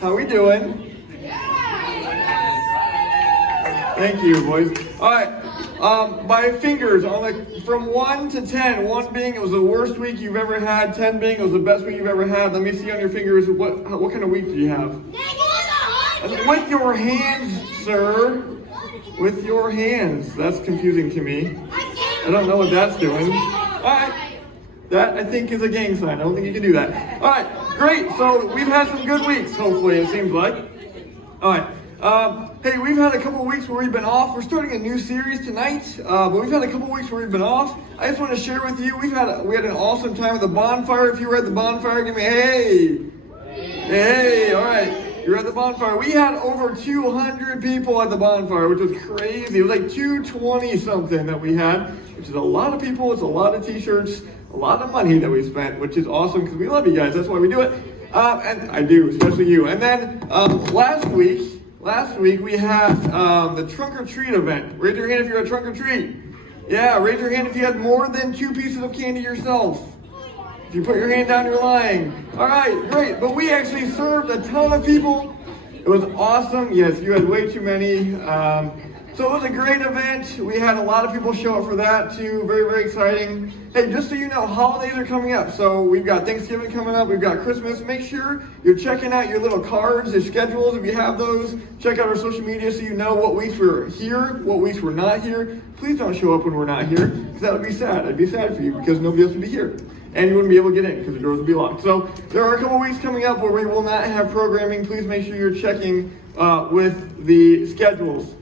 How we doing? Thank you, boys. All right. By fingers, from 1 to 10, 1 being it was the worst week you've ever had, 10 being it was the best week you've ever had. Let me see on your fingers, what kind of week do you have? With your hands, sir. With your hands. That's confusing to me. I don't know what that's doing. All right. That, I think, is a gang sign. I don't think you can do that. All right. Great. So we've had some good weeks, hopefully, it seems like. All right. Hey, we've had a couple of weeks where we've been off. We're starting a new series tonight, but we've had a couple of weeks where we've been off. I just want to share with you, we had an awesome time at the bonfire. If you were at the bonfire, give me a hey. Hey, all right. You're at the bonfire. We had over 200 people at the bonfire, which was crazy. It was like 220 something that we had, which is a lot of people. It's a lot of t-shirts, a lot of money that we spent, which is awesome because we love you guys. That's why we do it. And I do, especially you. And then last week we had the trunk or treat event. Raise your hand if you're at trunk or treat. Yeah, raise your hand if you had more than 2 pieces of candy yourself. If you put your hand down, you're lying. All right, great. But we actually served a ton of people. It was awesome. Yes, you had way too many. So it was a great event. We had a lot of people show up for that too. Very, very exciting. Hey, just so you know, holidays are coming up. So we've got Thanksgiving coming up. We've got Christmas. Make sure you're checking out your little cards, your schedules. If you have those, check out our social media so you know what weeks we're here, what weeks we're not here. Please don't show up when we're not here because that would be sad. I'd be sad for you because nobody else would be here. And you wouldn't be able to get in because the doors would be locked. So there are a couple weeks coming up where we will not have programming. Please make sure you're checking with the schedules.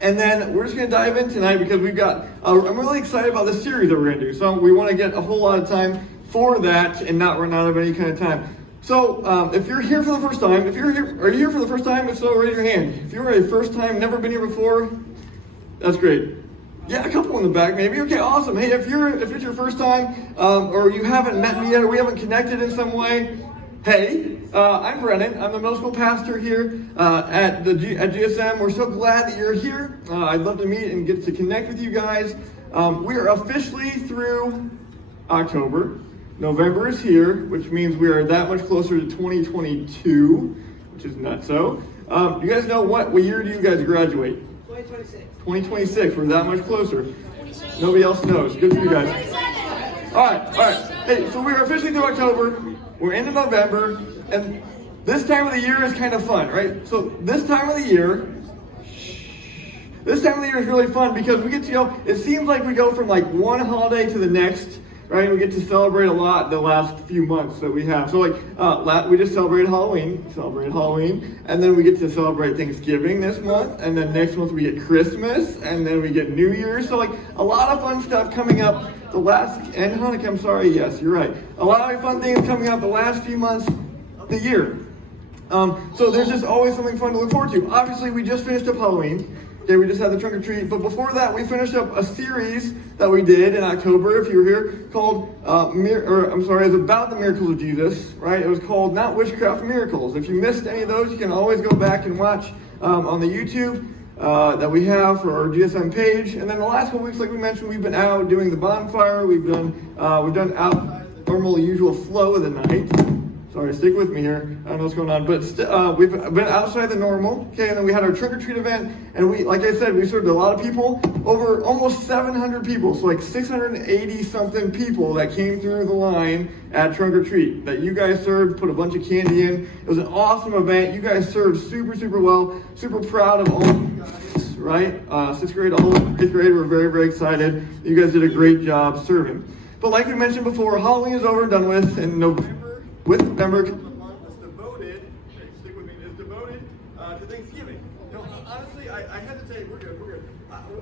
And then we're just going to dive in tonight because we've got, I'm really excited about this series that we're going to do. So we want to get a whole lot of time for that and not run out of any kind of time. So if you're here for the first time, are you here for the first time? If so, raise your hand. If you're a first time, never been here before, that's great. Yeah, a couple in the back maybe. Okay, awesome. Hey, if it's your first time or you haven't met me yet or we haven't connected in some way, hey, I'm Brennan. I'm the middle school pastor here at GSM. We're so glad that you're here. I'd love to meet and get to connect with you guys. We are officially through October. November is here, which means we are that much closer to 2022, which is nutso. Do you guys know what year do you guys graduate? 2026. 2026. We're that much closer. Nobody else knows. Good for you guys. All right. Hey, so we're officially through October. We're into November, and this time of the year is kind of fun, right? So this time of the year is really fun because we get to go, it seems like we go from like one holiday to the next, right? We get to celebrate a lot the last few months that we have. So like, we just celebrated Halloween, and then we get to celebrate Thanksgiving this month, and then next month we get Christmas, and then we get New Year's. So like, a lot of fun stuff coming up and Hanukkah, I'm sorry, yes, you're right. A lot of fun things coming up the last few months of the year. So there's just always something fun to look forward to. Obviously, we just finished up Halloween. Okay, we just had the trunk or treat. But before that, we finished up a series that we did in October, if you were here, called, it's about the miracles of Jesus, right? It was called Not Witchcraft Miracles. If you missed any of those, you can always go back and watch on the YouTube that we have for our GSM page. And then the last couple weeks, like we mentioned, we've been out doing the bonfire. We've done outside the normal, usual flow of the night. Sorry, stick with me here. I don't know what's going on, but we've been outside the normal. Okay, and then we had our trick or treat event, and like I said, we served a lot of people, over almost 700 people, so like 680 something people that came through the line at trunk or treat that you guys served, put a bunch of candy in. It was an awesome event. You guys served super, super well. Super proud of all of you guys, right? 6th grade, all of 8th grade, we're very, very excited. You guys did a great job serving. But like we mentioned before, Halloween is over and done with, and November is devoted, stick with me, is devoted to Thanksgiving. You know, honestly, I hesitate, we're good.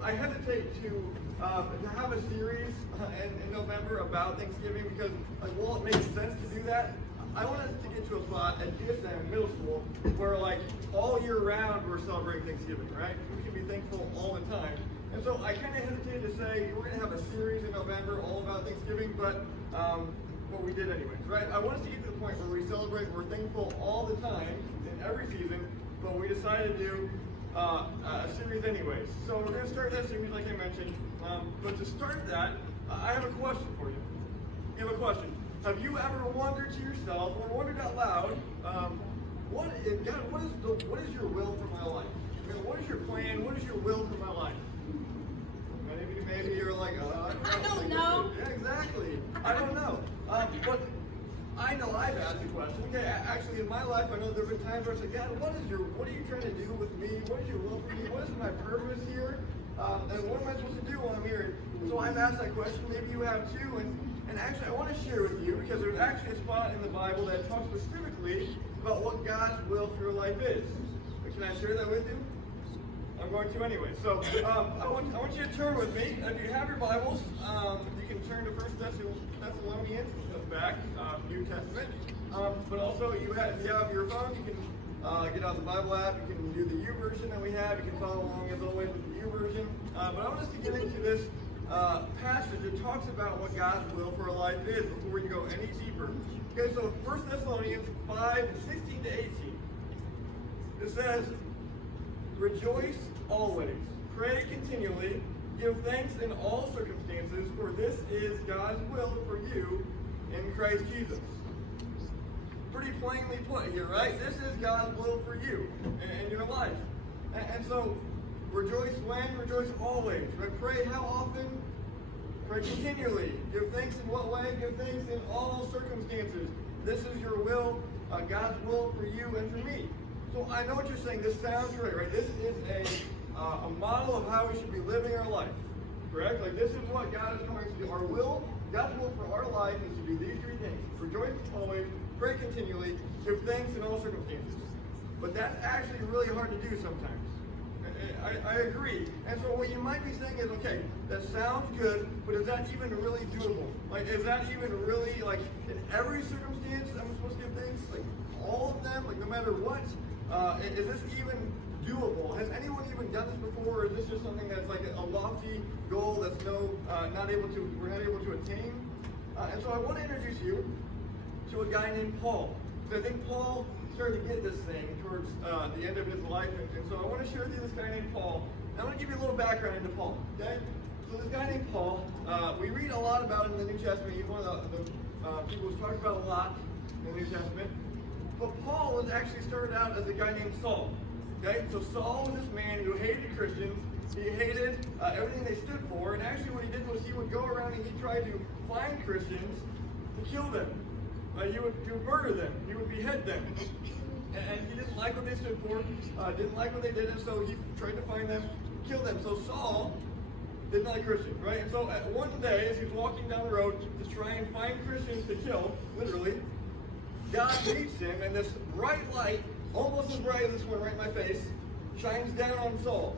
I hesitate to have a series in November about Thanksgiving because, like, while it makes sense to do that, I want us to get to a spot at GSM Middle School where, like, all year round we're celebrating Thanksgiving, right? We can be thankful all the time. And so I kind of hesitated to say we're going to have a series in November all about Thanksgiving, but we did anyways, right? I want us to get to the point where we celebrate, we're thankful all the time in every season, but we decided to do a series anyways. So we're going to start that series like I mentioned, but to start that, I have a question for you. I have a question. Have you ever wondered to yourself, or wondered out loud, God, what is your will for my life? I mean, what is your plan? What is your will for my life? Many of you maybe you're like, I don't know. Yeah, exactly. I don't know. But I know I've asked the question. Okay, actually in my life, I know there have been times where I say, God, what are you trying to do with me? What is your will for me? What is my purpose here? And what am I supposed to do while I'm here? So I've asked that question. Maybe you have too. And actually, I want to share with you because there's actually a spot in the Bible that talks specifically about what God's will for your life is. But can I share that with you? I'm going to anyway. So I want you to turn with me. If you have your Bibles, you can turn to 1 Thessalonians, that's back, New Testament. But also, if you have your phone, you can get out the Bible app. You can do the U version that we have. You can follow along as always with the U version. But I want us to get into this passage that talks about what God's will for our life is before we can go any deeper. Okay, so 1 Thessalonians 5:16 to 18. It says, "Rejoice always, pray continually, give thanks in all circumstances, for this is God's will for you in Christ Jesus." Pretty plainly put here, right? This is God's will for you in your life. And so, rejoice when? Rejoice always. Right? Pray how often? Pray continually. Give thanks in what way? Give thanks in all circumstances. This is your will, God's will for you and for me. So I know what you're saying. This sounds great, right? This is a model of how we should be living our life, correct? Like this is what God is going to do. Our will, God's will for our life is to be these three things: rejoice always, pray continually, give thanks in all circumstances. But that's actually really hard to do sometimes. I agree. And so what you might be saying is, okay, that sounds good, but is that even really doable? Like, is that even really, like, in every circumstance I'm supposed to give thanks? Like, all of them? Like, no matter what? Is this even doable? Has anyone even done this before, or is this just something that's like a lofty goal that's we're not able to attain? And so I want to introduce you to a guy named Paul. So I think Paul started to get this thing towards the end of his life, and so I want to share with you this guy named Paul. And I want to give you a little background into Paul. Okay? So this guy named Paul, we read a lot about him in the New Testament. He's one of the people who's talked about a lot in the New Testament. But Paul was actually started out as a guy named Saul. Okay? So Saul was this man who hated Christians. He hated everything they stood for. And actually what he did was he would go around and he tried to find Christians to kill them. He would murder them. He would behead them. And he didn't like what they stood for, didn't like what they did, and so he tried to find them, kill them. So Saul didn't like Christians, right? And so one day, as he's walking down the road to try and find Christians to kill, literally, God meets him, and this bright light, almost as bright as this one right in my face, shines down on Saul,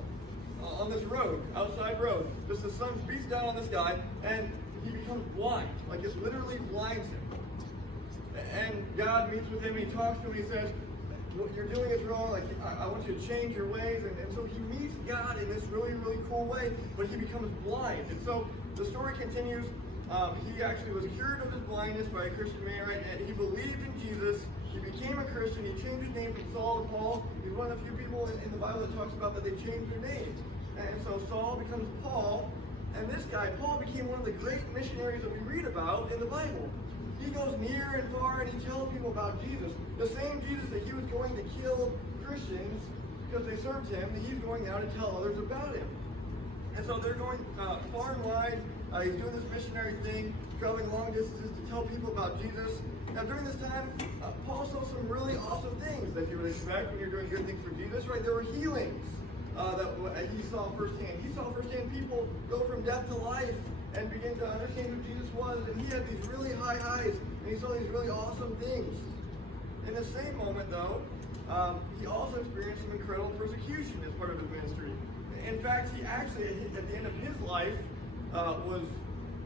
on this road, outside road. Just the sun beats down on this guy, and he becomes blind. Like it literally blinds him. And God meets with him, and he talks to him, and he says, what you're doing is wrong, like I want you to change your ways. And so he meets God in this really, really cool way, but he becomes blind. And so the story continues. He actually was cured of his blindness by a Christian man, right? And he believed in Jesus. He became a Christian. He changed his name from Saul to Paul. He's one of the few people in the Bible that talks about that they changed their name. And so Saul becomes Paul. And this guy, Paul, became one of the great missionaries that we read about in the Bible. He goes near and far and he tells people about Jesus. The same Jesus that he was going to kill Christians because they served him, he's going now to tell others about him. And so they're going far and wide. He's doing this missionary thing, traveling long distances to tell people about Jesus. Now during this time, Paul saw some really awesome things that you would expect when you're doing good things for Jesus, right? There were healings that he saw firsthand. He saw firsthand people go from death to life and begin to understand who Jesus was, and he had these really high highs, and he saw these really awesome things. In the same moment, though, he also experienced some incredible persecution as part of his ministry. In fact, he actually, at the end of his life, was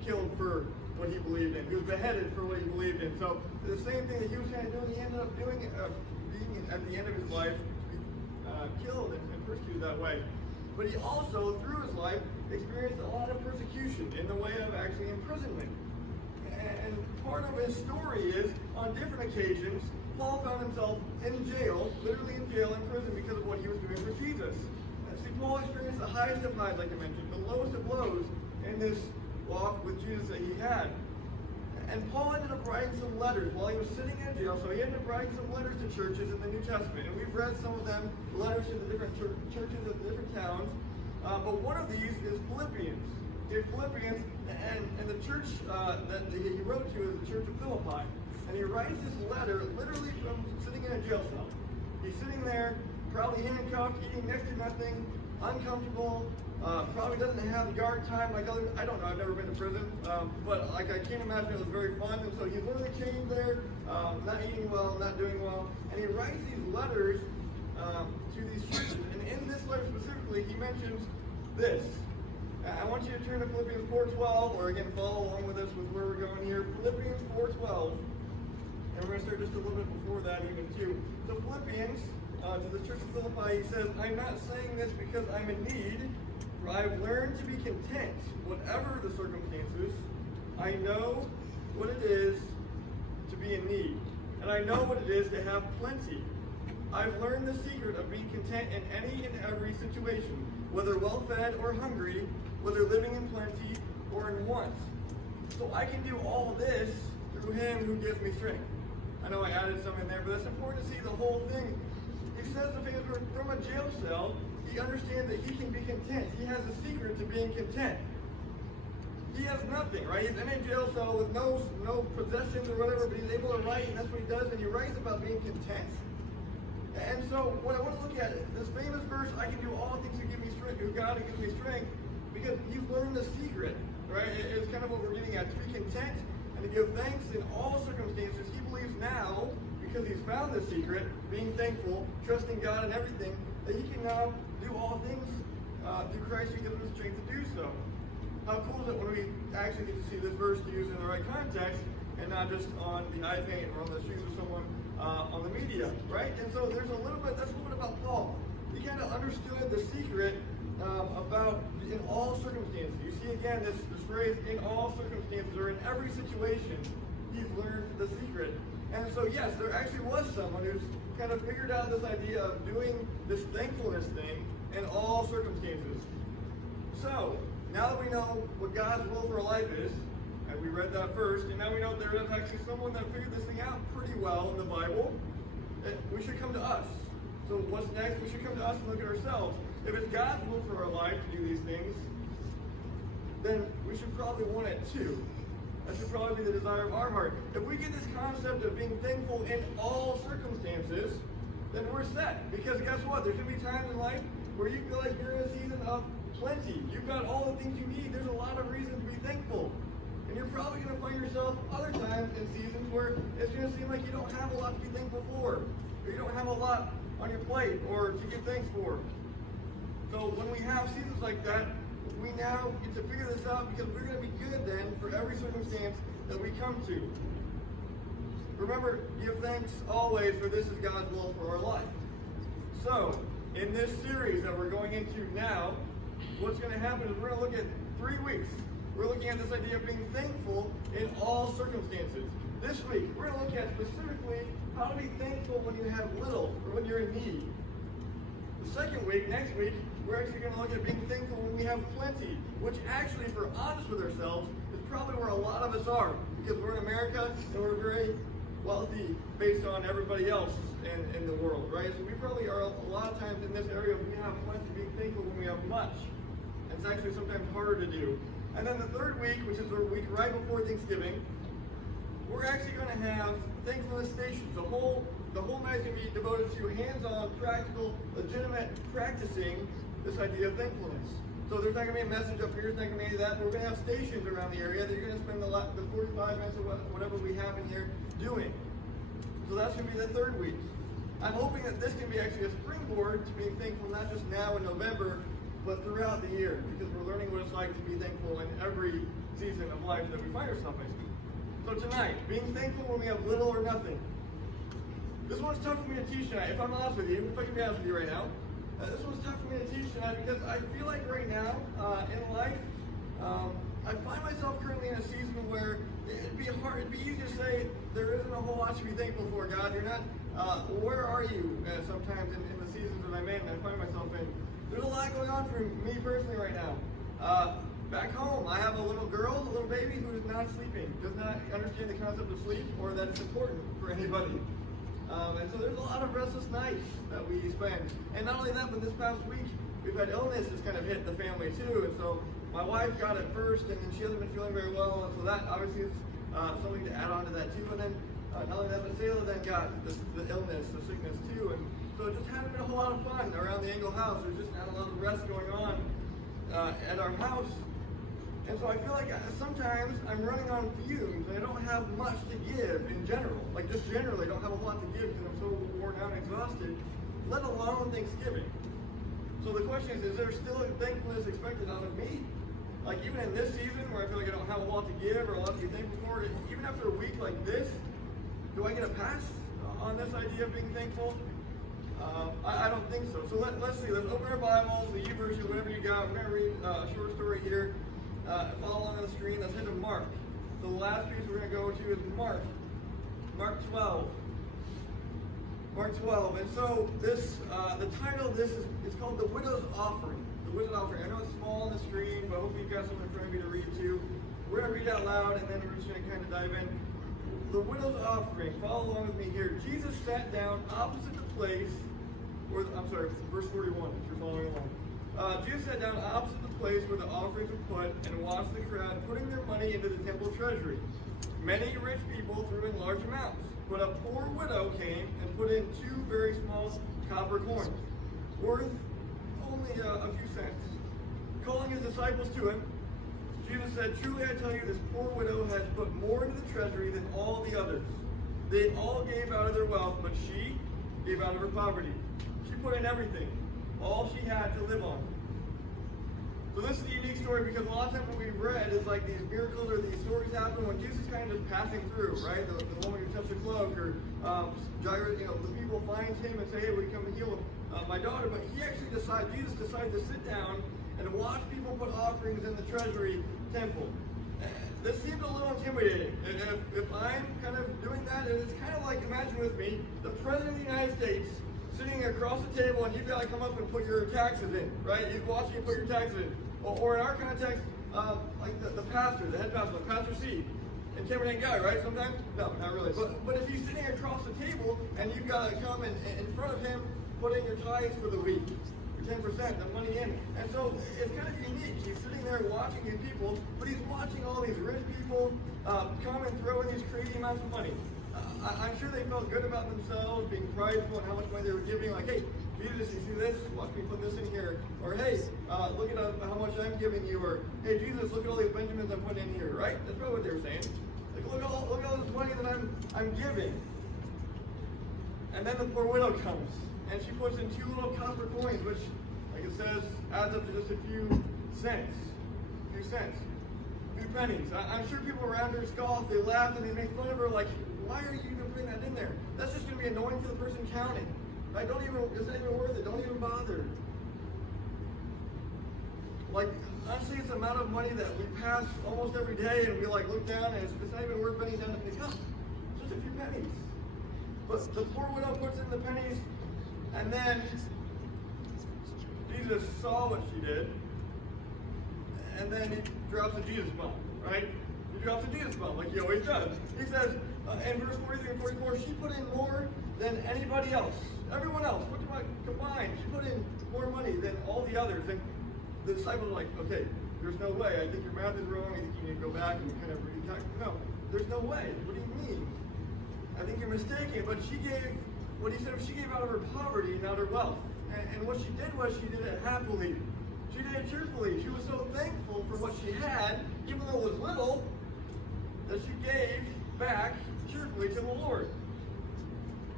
killed for what he believed in. He was beheaded for what he believed in. So the same thing that he was kind of doing, he ended up doing, being at the end of his life, killed and persecuted that way. But he also, through his life, experienced a lot of persecution in the way of actually imprisonment. And part of his story is, on different occasions, Paul found himself in jail, literally in jail, in prison, because of what he was doing for Jesus. See, Paul experienced the highest of highs, like I mentioned, the lowest of lows in this walk with Jesus that he had. And Paul ended up writing some letters while he was sitting in jail. So he ended up writing some letters to churches in the New Testament. And we've read some of them, letters to the different churches in the different towns. But one of these is Philippians. Philippians, and the church that he wrote to is the church of Philippi. And he writes this letter literally from sitting in a jail cell. He's sitting there, probably handcuffed, eating next to nothing, uncomfortable, probably doesn't have guard time like other, I don't know, I've never been to prison, but like I can't imagine it was very fun. And so he's literally chained there, not eating well, not doing well, and he writes these letters to these churches. And in this letter specifically, he mentions this. I want you to turn to Philippians 4:12, or again, follow along with us with where we're going here. Philippians 4:12, and we're going to start just a little bit before that even too. So Philippians, to the church of Philippi, he says, I'm not saying this because I'm in need, for I've learned to be content, whatever the circumstances. I know what it is to be in need, and I know what it is to have plenty. I've learned the secret of being content in any and every situation, whether well-fed or hungry, whether living in plenty or in want. So I can do all this through him who gives me strength. I know I added some in there, but it's important to see the whole thing. He says that from a jail cell, he understands that he can be content. He has a secret to being content. He has nothing, right? He's in a jail cell with no possessions or whatever, but he's able to write, and that's what he does, and he writes about being content. And so what I want to look at is this famous verse, I can do all things who give me strength, who God who gives me strength, because he's learned the secret, right? It's kind of what we're getting at, to be content and to give thanks in all circumstances. He believes now, because he's found the secret, being thankful, trusting God in everything, that he can now do all things through Christ who gives him strength to do so. How cool is it when we actually get to see this verse used in the right context and not just on the iPad or on the shoes of someone on the media, right? And so that's a little bit about Paul. He kind of understood the secret about in all circumstances. You see again this phrase, in all circumstances, or in every situation, he's learned the secret. And so yes, there actually was someone who's kind of figured out this idea of doing this thankfulness thing in all circumstances. So, now that we know what God's will for our life is, and we read that first, and now we know there is actually someone that figured this thing out pretty well in the Bible, we should come to us. So what's next? We should come to us and look at ourselves. If it's God's will for our life to do these things, then we should probably want it too. That should probably be the desire of our heart. If we get this concept of being thankful in all circumstances, then we're set. Because guess what? There's going to be times in life where you feel like you're in a season of plenty. You've got all the things you need. There's a lot of reasons to be thankful. And you're probably going to find yourself other times in seasons where it's going to seem like you don't have a lot to be thankful for. Or you don't have a lot on your plate or to give thanks for. So when we have seasons like that, we now get to figure this out because we're going to be good then for every circumstance that we come to. Remember, give thanks always, for this is God's will for our life. So, in this series that we're going into now, what's going to happen is we're going to look at 3 weeks. We're looking at this idea of being thankful in all circumstances. This week, we're going to look at specifically how to be thankful when you have little or when you're in need. The second week, next week, we're actually going to look at being thankful when we have plenty, which actually, if we're honest with ourselves, is probably where a lot of us are, because we're in America and we're very wealthy based on everybody else in the world, right? So we probably are a lot of times in this area, we have plenty, being thankful when we have much. And it's actually sometimes harder to do. And then the third week, which is the week right before Thanksgiving, we're actually going to have thankfulness stations. The whole night is going to be devoted to hands-on, practical, legitimate practicing this idea of thankfulness. So there's not going to be a message up here, there's not going to be any of that. We're going to have stations around the area that you're going to spend the 45 minutes or whatever we have in here doing. So that's going to be the third week. I'm hoping that this can be actually a springboard to being thankful not just now in November, but throughout the year, because we're learning what it's like to be thankful in every season of life that we find ourselves in. So tonight, being thankful when we have little or nothing. This one's tough for me to teach tonight, if I'm honest with you, if I can be honest with you right now. This one's tough for me to teach tonight because I feel like right now, in life, I find myself currently in a season where it'd be easy to say there isn't a whole lot to be thankful for, God. You're not, where are you sometimes in the seasons that I'm in, I find myself in. There's a lot going on for me personally right now. Back home, I have a little girl, a little baby who is not sleeping, does not understand the concept of sleep or that it's important for anybody. And so there's a lot of restless nights that we spend. And not only that, but this past week, we've had illness that's kind of hit the family too. And so my wife got it first, and then she hasn't been feeling very well. And so that obviously is something to add on to that too. And then not only that, but Sayla then got the illness, the sickness too. And so it just hasn't been a whole lot of fun around the Engel house. There's just not a lot of rest going on at our house. And so I feel like sometimes I'm running on fumes and I don't have much to give in general. Like just generally, I don't have a lot to give because I'm so worn out and exhausted, let alone Thanksgiving. So the question is there still a thankfulness expected out of me? Like even in this season where I feel like I don't have a lot to give or a lot to be thankful for, even after a week like this, do I get a pass on this idea of being thankful? I don't think so. So let's see. Let's open our Bibles, the YouVersion, whatever you got. We're going to read a short story here. Follow along on the screen. Let's head to Mark. So the last piece we're going to go to is Mark. Mark 12. Mark 12. And so this, the title of this is called The Widow's Offering. The Widow's Offering. I know it's small on the screen, but I hope you've got something in front of you to read too. We're going to read out loud, and then we're just going to kind of dive in. The Widow's Offering. Follow along with me here. Jesus sat down opposite the place where, verse 41, if you're following along. Jesus sat down opposite the place where the offerings were put and watched the crowd putting their money into the temple treasury. Many rich people threw in large amounts, but a poor widow came and put in 2 very small copper coins, worth only a few cents. Calling his disciples to him, Jesus said, "Truly I tell you, this poor widow has put more into the treasury than all the others. They all gave out of their wealth, but she gave out of her poverty. She put in everything, all she had to live on." So this is a unique story because a lot of times what we've read is like these miracles or these stories happen when Jesus is kind of just passing through, right? The woman who touched the cloak, or Jairus, the people find him and say, "Hey, will you come and heal my daughter?" But Jesus decided to sit down and watch people put offerings in the treasury temple. This seems a little intimidating. If I'm kind of doing that, and it's kind of like, imagine with me, the President of the United States sitting across the table and you've got to come up and put your taxes in, right? He's watching you put your taxes in. Or in our context, like the pastor, the head pastor, like Pastor C. And Cameron guy, right? Sometimes? No, not really. But if he's sitting across the table and you've got to come and in front of him, put in your tithes for the week. 10%, the money in. And so it's kind of unique. He's sitting there watching these people, but he's watching all these rich people come and throw in these crazy amounts of money. I'm sure they felt good about themselves, being prideful and how much money they were giving. Like, "Hey, Jesus, you see this? Watch me put this in here." Or, "Hey, look at how much I'm giving you." Or, "Hey, Jesus, look at all these Benjamins I'm putting in here." Right? That's probably what they were saying. Like, look at all this money that I'm giving. And then the poor widow comes, and she puts in 2 little copper coins, which, like it says, adds up to just a few cents. A few pennies. I'm sure people around her scoff, they laugh, and they make fun of her, like, "Why are you even putting that in there? That's just going to be annoying for the person counting. Right? It's not even worth it. Don't even bother." Like, honestly, it's the amount of money that we pass almost every day, and we like look down, and it's not even worth bending down to pick up. It's just a few pennies. But the poor widow puts in the pennies, and then Jesus saw what she did, and then he drops a Jesus bomb, right? He drops a Jesus bomb, like he always does. He says, in verse 43 and 44, "She put in more than anybody else." Everyone else, combined, she put in more money than all the others. And the disciples are like, "Okay, there's no way. I think your math is wrong. I think you need to go back and kind of recalculate." No, there's no way. What do you mean? "I think you're mistaken." But she gave, what he said, she gave out of her poverty, not her wealth. And what she did was she did it happily. She did it cheerfully. She was so thankful for what she had, even though it was little, that she gave back cheerfully to the Lord.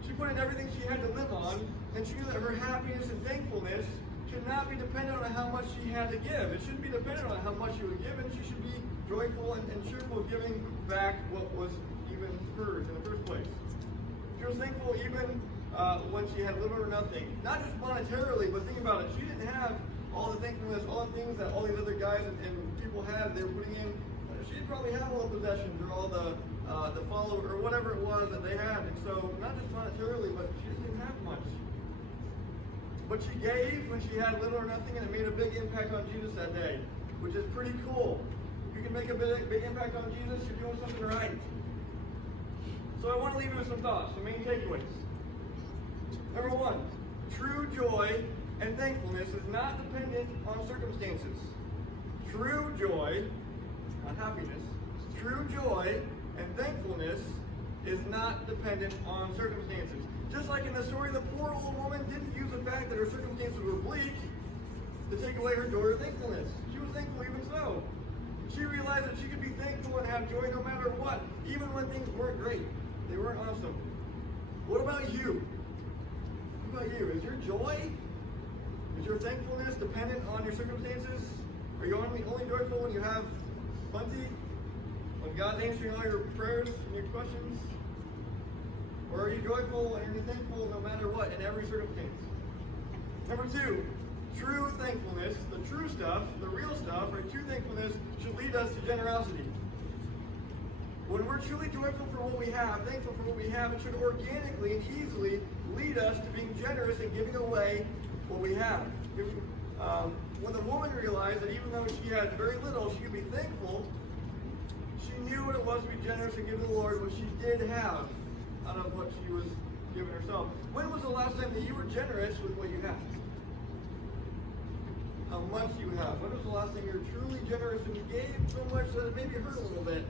She put in everything she had to live on, and she knew that her happiness and thankfulness should not be dependent on how much she had to give. It shouldn't be dependent on how much she was given. She should be joyful and cheerful, giving back what was even hers in the first place. She was thankful even when she had little or nothing. Not just monetarily, but think about it. She didn't have all the thankfulness, all the things that all these other guys and people had. They were putting in. She didn't probably have all the possessions or all the follower or whatever it was that they had. And so not just monetarily, but she just didn't have much. But she gave when she had little or nothing, and it made a big impact on Jesus that day. which is pretty cool. You can make a big impact on Jesus, you're doing something right. So I want to leave you with some thoughts, some main takeaways. Number one, true joy and thankfulness is not dependent on circumstances. True joy, not happiness, true joy and thankfulness is not dependent on circumstances. Just like in the story, the poor old woman didn't use the fact that her circumstances were bleak to take away her joy or thankfulness. She was thankful even so. She realized that she could be thankful and have joy no matter what, even when things weren't great. They weren't awesome. What about you? What about you? Is your joy, is your thankfulness dependent on your circumstances? Are you only joyful when you have plenty? When God's answering all your prayers and your questions? Or are you joyful and you're thankful no matter what in every circumstance? Number two, true thankfulness, the true stuff, the real stuff, or true thankfulness should lead us to generosity. When we're truly joyful for what we have, thankful for what we have, it should organically and easily lead us to being generous and giving away what we have. When the woman realized that even though she had very little, she could be thankful, she knew what it was to be generous and give to the Lord what she did have out of what she was giving herself. When was the last time that you were generous with what you have? How much you have? When was the last time you were truly generous and you gave so much that it maybe hurt a little bit?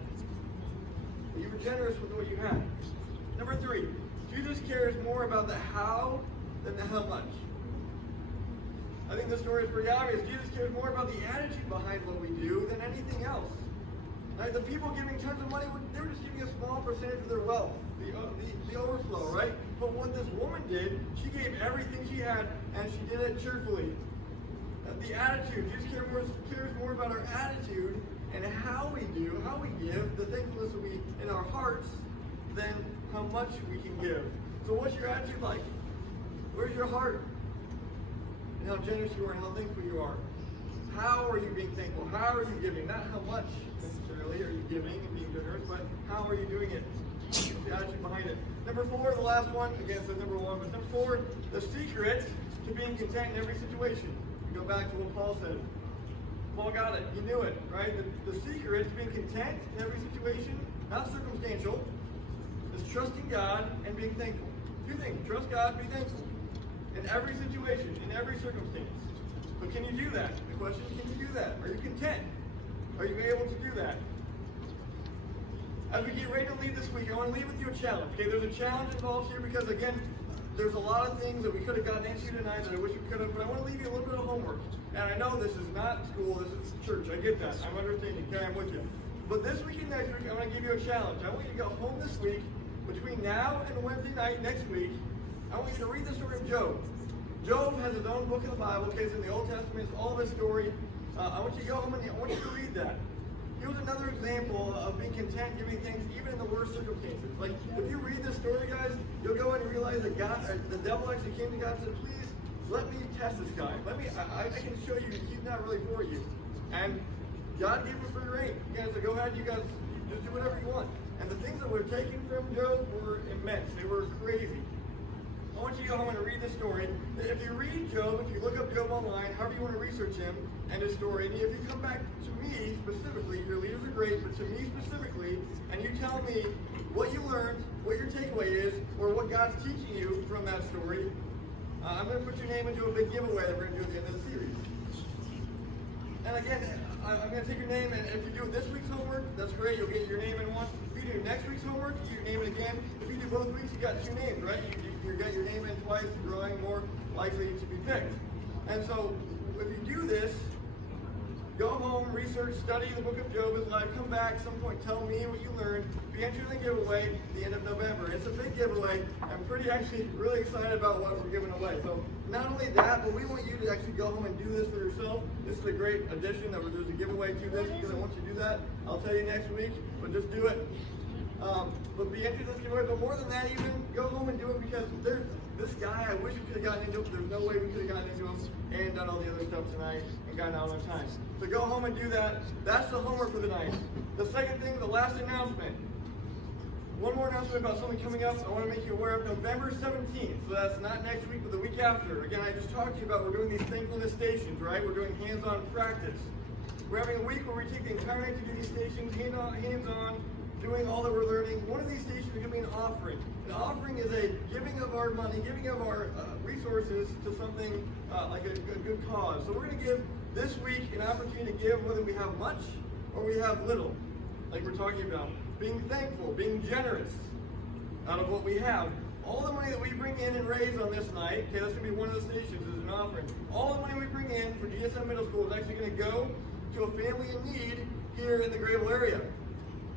But you were generous with what you had. Number three, Jesus cares more about the how than the how much. I think the story is pretty obvious. Jesus cares more about the attitude behind what we do than anything else. Right? The people giving tons of money, they were just giving a small percentage of their wealth, the overflow, right? But what this woman did, she gave everything she had, and she did it cheerfully. The attitude, Jesus cares more about our attitude and how we do, how we give, the thankfulness that we in our hearts, than how much we can give. So what's your attitude like? Where's your heart? And how generous you are and how thankful you are. How are you being thankful? How are you giving? Not how much necessarily are you giving and being generous, but how are you doing it? The attitude behind it. Number four, the last one, again, it's number one, but number four, the secret to being content in every situation. We go back to what Paul said. Paul got it. He knew it, right? The secret to being content in every situation, not circumstantial, is trusting God and being thankful. Two things. Trust God, be thankful. In every situation, in every circumstance. But can you do that? The question is, can you do that? Are you content? Are you able to do that? As we get ready to leave this week, I want to leave with you a challenge. Okay, there's a challenge involved here because, again, there's a lot of things that we could have gotten into tonight that I wish we could have, but I want to leave you a little bit of homework. And I know this is not school, this is church. I get that. I'm understanding. Okay, I'm with you. But this week and next week, I'm going to give you a challenge. I want you to go home this week, between now and Wednesday night next week, I want you to read the story of Job. Job has his own book of the Bible, okay, it's in the Old Testament, it's all this story. I want you to go home and I want you to read that. He was another example of being content, giving things even in the worst circumstances. Like, if you read this story, guys, you'll go in and realize that God, the devil actually came to God and said, please, let me test this guy. I can show you he's not really for you. And God gave him free reign. You guys said, go ahead, you guys, just do whatever you want. And the things that were taken from Job were immense. They were crazy. I want you to go home and read the story. If you read Job, if you look up Job online, however you want to research him and his story, and if you come back to me specifically, your leaders are great, but to me specifically, and you tell me what you learned, what your takeaway is, or what God's teaching you from that story, I'm going to put your name into a big giveaway that we're going to do at the end of the series. And again, I'm going to take your name, and if you do this week's homework, that's great. You'll get your name in one. If you do next week's homework, you get your name in again. If you do both weeks, you got two names, right? You got your name in twice, the drawing more likely to be picked. And so, if you do this, go home, research, study the book of Job as live, come back some point, tell me what you learned, be entered in the giveaway at the end of November. It's a big giveaway. I'm actually really excited about what we're giving away. So not only that, but we want you to actually go home and do this for yourself. This is a great addition that there's a giveaway to this because I want you to do that. I'll tell you next week, but just do it. But be entered in this giveaway. But more than that, even go home and do it because there's this guy. I wish we could have gotten into him. There's no way we could have gotten into him and done all the other stuff tonight and gotten out on time. So go home and do that. That's the homework for the night. The second thing, the last announcement. One more announcement about something coming up I want to make you aware of. November 17th, so that's not next week, but the week after. Again, I just talked to you about we're doing these thankfulness stations, right? We're doing hands-on practice. We're having a week where we take the entire night to do these stations, hands-on, doing all that we're learning. One of these stations is going to be an offering. An offering is a giving of our money, giving of our resources to something like a good cause. So we're going to give this week an opportunity to give whether we have much or we have little, like we're talking about. Being thankful, being generous out of what we have. All the money that we bring in and raise on this night, okay, that's going to be one of the stations, is an offering. All the money we bring in for GSM Middle School is actually going to go to a family in need here in the Grable area.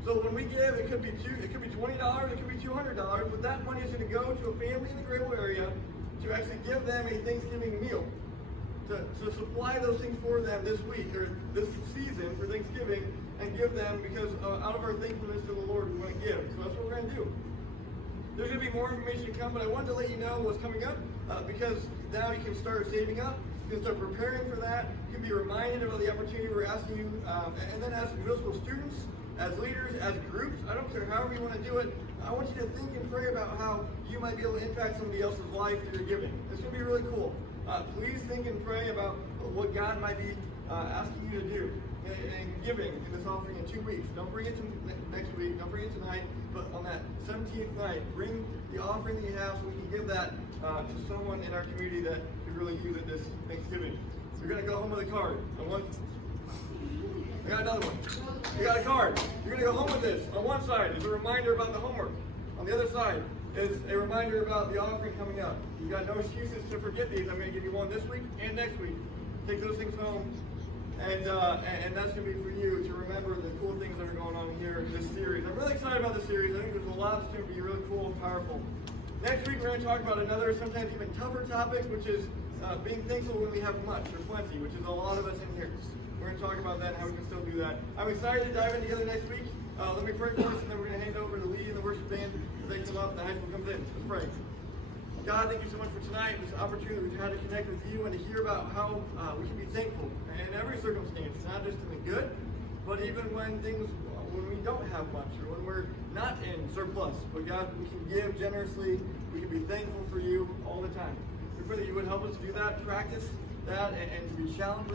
So when we give, it could be $20, it could be $200, but that money is going to go to a family in the Grable area to actually give them a Thanksgiving meal, to supply those things for them this week or this season for Thanksgiving, and give them because out of our thankfulness to the Lord we want to give. So that's what we're going to do. There's going to be more information to come, but I wanted to let you know what's coming up because now you can start saving up. You can start preparing for that. You can be reminded about the opportunity we're asking you, and then as middle school students, as leaders, as groups, I don't care however you want to do it, I want you to think and pray about how you might be able to impact somebody else's life through your giving. It's going to be really cool. Please think and pray about what God might be asking you to do in giving in this offering in 2 weeks. Don't bring it to next week, don't bring it tonight, but on that 17th night, bring the offering that you have so we can give that to someone in our community that could really use it this Thanksgiving. So you're going to go home with a card. I got another one. You got a card. You're going to go home with this. On one side is a reminder about the homework. On the other side is a reminder about the offering coming up. You've got no excuses to forget these. I'm going to give you one this week and next week. Take those things home. And that's going to be for you to remember the cool things that are going on here in this series. I'm really excited about this series. I think there's a lot that's going to be really cool and powerful. Next week we're going to talk about another, sometimes even tougher topic, which is being thankful when we have much or plenty, which is a lot of us in here. We're going to talk about that and how we can still do that. I'm excited to dive in together next week. Let me pray for us, and then we're going to hand over to Lee and the worship band as they come up and the high school comes in. Let's pray. God, thank you so much for tonight, this opportunity we've had to connect with you and to hear about how we can be thankful in every circumstance, not just in the good, but even when we don't have much or when we're not in surplus. But God, we can give generously, we can be thankful for you all the time. We pray that you would help us to do that, practice that, and to be challenged with